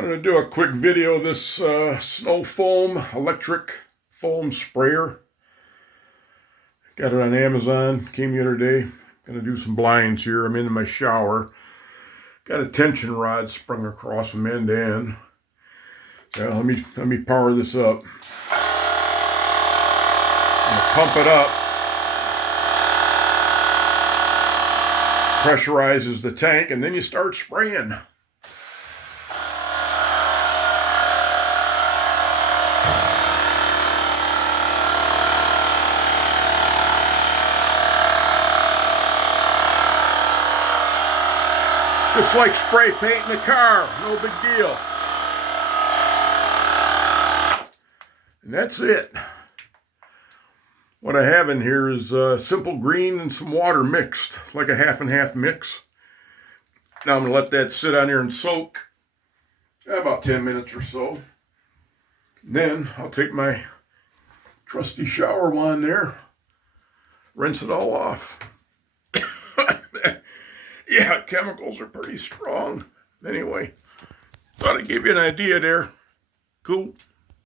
Wanted to do a quick video of this snow foam, electric foam sprayer. Got it on Amazon, came the other day. Gonna do some blinds here. I'm in my shower. Got a tension rod sprung across from end to end. So let me power this up. Pump it up. Pressurizes the tank, and then you start spraying. Just like spray painting a car, no big deal. And that's it. What I have in here is simple green and some water mixed, like a half and half mix. Now I'm going to let that sit on here and soak about 10 minutes or so. Then I'll take my trusty shower wand there, rinse it all off. Yeah, chemicals are pretty strong. Anyway, thought I'd give you an idea there. Cool.